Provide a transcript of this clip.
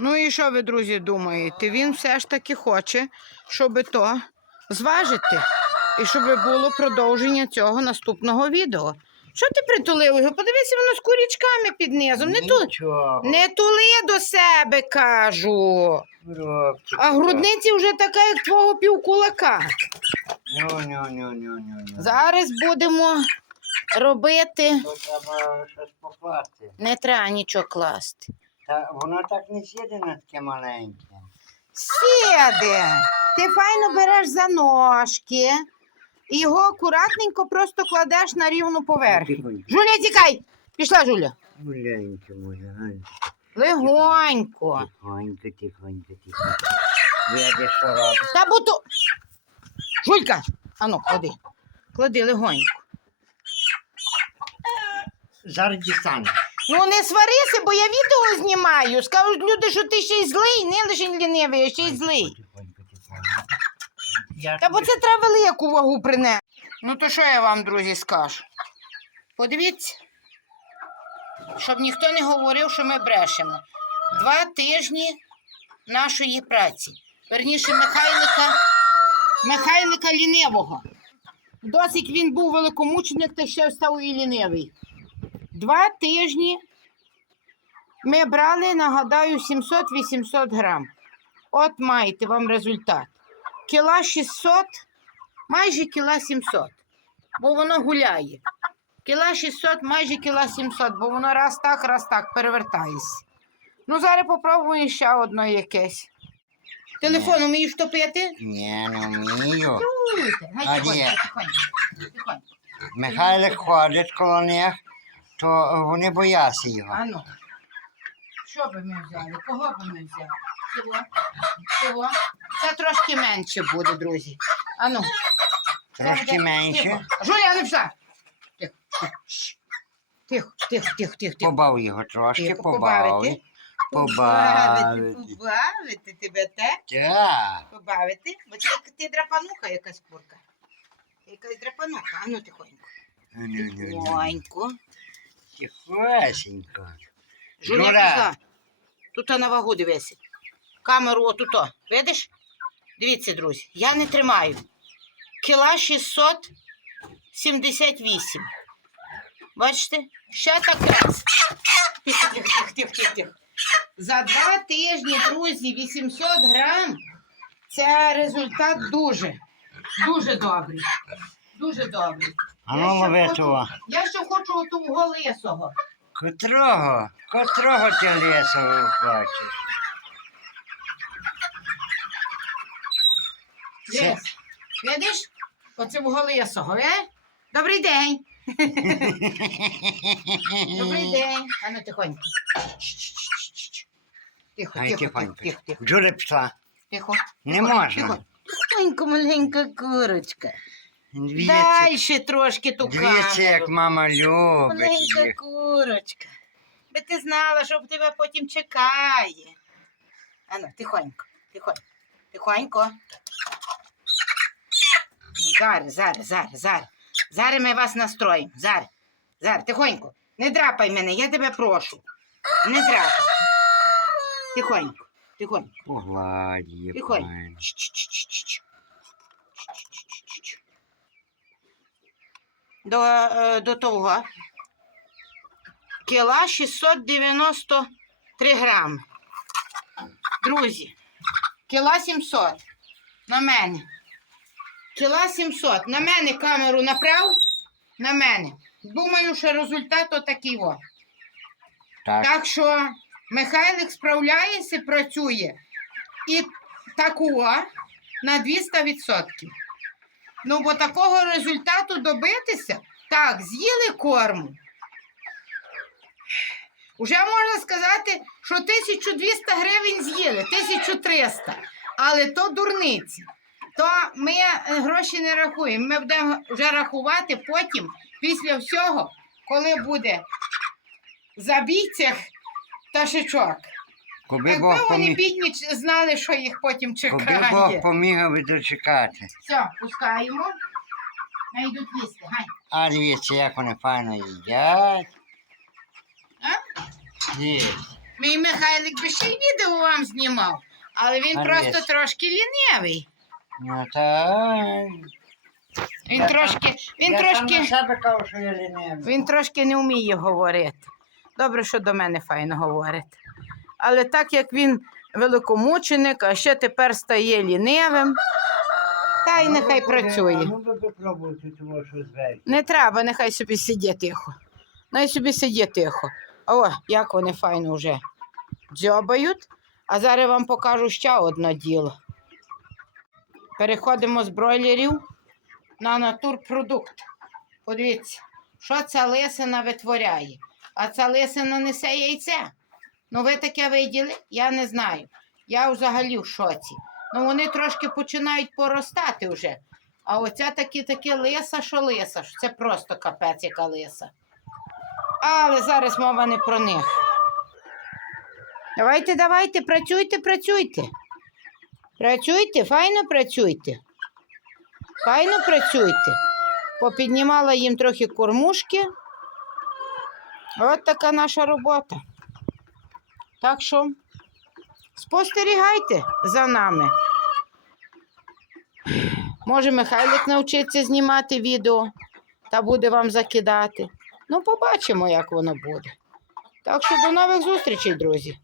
Ну і що ви, друзі, думаєте? Він все ж таки хоче, щоб то зважити. І щоб було продовження цього наступного відео. Що ти притулив його? Подивися, воно з курічками під низом. Не, ту... Нічого. Не тули до себе, кажу. А грудниці вже така, як твого півкулака. Ну. Зараз будемо робити. Треба щось покласти. Не треба нічого класти. Та воно так не сіде на таке маленьке. Сіде. Ти файно береш за ножки і його акуратненько просто кладеш на рівну поверхню. Жуля, тікай! Пішла, Жуля. Гуленьке моє, Галь. Легонько. Тихонько, тихонько, тихонько. Видиш, що робиш? Та буду. Жулька! Ану, клади. Клади легонько. Зараз дістану. Ну не сварися, бо я відео знімаю. Скажуть люди, що ти ще й злий, не лише лінивий, а ще й злий. Та бо це треба велику вагу принести. Ну то що я вам, друзі, скажу? Подивіться, щоб ніхто не говорив, що ми брешемо. Два тижні нашої праці. Верніше Михайлика, Михайлика лінивого. Досить він був великомученик, та ще став і лінивий. Два тижні ми брали, нагадаю, 700-800 грам. От маєте вам результат кіла 600, майже кіла 700, бо воно гуляє. Кіла 600, майже кіла 700, бо воно раз так, раз так перевертається. Ну, зараз попробуємо ще одно якесь. Телефон вмієш топити? Ні, не вмію. Чуєте? Гай, А, тихонько, ні. тихонько, тихонько. Михайлик ходить коло них, то вони бояться його. А ну. Що би ми взяли? Кого би ми взяли? Цього? Цього? Це трошки менше буде, друзі. А ну. Трошки менше. Жуля, не пса. Тихо, тихо, тихо, тихо, тихо, тихо. Побав його трошки, Тихо, побавив. Побавити, Побавити. побавити тебе, те? Так. Побавити. Бо це ти драпануха якась курка. Якась драпануха. А ну тихонько. Тихонько. Тихесенько. Жуля. Тут на вагу дивися. Камеру отуто. Видиш? Дивіться, друзі, я не тримаю. Кіла 678. Бачите? Ще так раз. Тихо, тихо, тихо, тихо, тихо. За два тижні, друзі, 800 грам. Це результат дуже, дуже добрий. Дуже добрий. А Я ну ще лови хочу-. Я ще хочу оту голисого. Котрого? Котрого ти лісу хочеш? Це- Дивись. Видиш? Оце в голисого, е? Добрий день. Добрий день. А ну тихонько. Тихо, Ай, тихо, тихо, тихонько. тихо, тихо, Джуля пішла. тихо. Не Тихо, можна. Тихо. Тихонько, маленька курочка. Дивіться, Дальше трошки ту як мама любить Маленька їх. курочка. Би ти знала, що в тебе потім чекає. Ану, тихонько, тихонько, тихонько. Зараз, зараз, зараз, зараз. Зараз ми вас настроїмо. Зараз. Зараз, тихонько. Не драпай мене, я тебе прошу. Не драпай. Тихонько, тихонько. Погладь її. Тихонько. файно. Чш-чш-чш-чш-чш. До, е, до того. Кіла 693 грами. Друзі, кіла 700. На мене. Кіла 700. На мене камеру направ. На мене. Думаю, що результат отакий о. Так. Так що Михайлик справляється, працює і такого на 200%. Ну, бо такого результату добитися, так, з'їли корму. Уже можна сказати, що 1200 гривень з'їли, 1300. Але то дурниці. То ми е, гроші не рахуємо. Ми будемо вже рахувати потім, після всього, коли буде забій цих пташечок. Коби Якби Бог вони поміг. бідні ч- знали, що їх потім Коби чекає. Бог поміг аби дочекати. Все, пускаємо. А йдуть їсти. Гай. А дивіться, як вони файно їдять. А? Є. Мій Михайлик би ще й відео вам знімав. Але він А просто десь? трошки лінивий. Ну, та... Він Я трошки, він я сам трошки, на себе кажу, що я лінивий. він трошки не вміє говорити. Добре, що до мене файно говорить. Але так як він великомученик, а ще тепер стає лінивим, та й нехай працює. Ну, ви попробуйте того, що звейте. Не треба, нехай собі сидять тихо. Най собі сидять тихо. О, як вони файно вже дзьобають. А зараз вам покажу ще одне діло. Переходимо з бройлерів на натурпродукт. Подивіться, що ця лисина витворяє. А ця лисина несе яйце. Ну, ви таке виділи? Я не знаю. Я взагалі в шоці. Ну, вони трошки починають поростати вже. А оця таки таки лиса, що лиса. ж. Це просто капець, яка лиса. Але зараз мова не про них. Давайте, давайте, працюйте, працюйте. Працюйте, файно працюйте. Файно працюйте. Попіднімала їм трохи кормушки. От така наша робота. Так що спостерігайте за нами. Може, Михайлик навчиться знімати відео та буде вам закидати. Ну, побачимо, як воно буде. Так що до нових зустрічей, друзі.